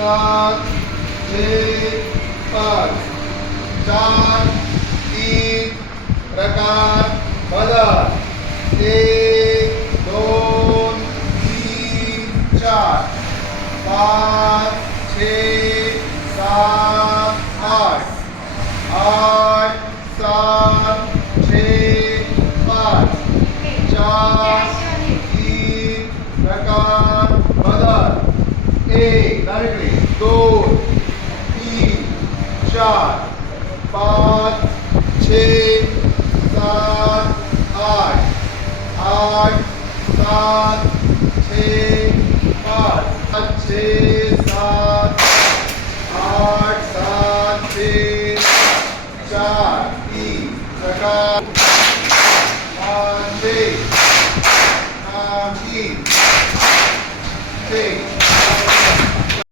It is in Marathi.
सात छः पाँच चार तीन प्रकार बदल एक दोन तीन चार पाँच छः सात आठ आठ सात छः पाँच चार तीन प्रकार बदल एक डायरेक्टली दोन तीन चार पाँच छः सात आठ आठ सात छः पाँच छः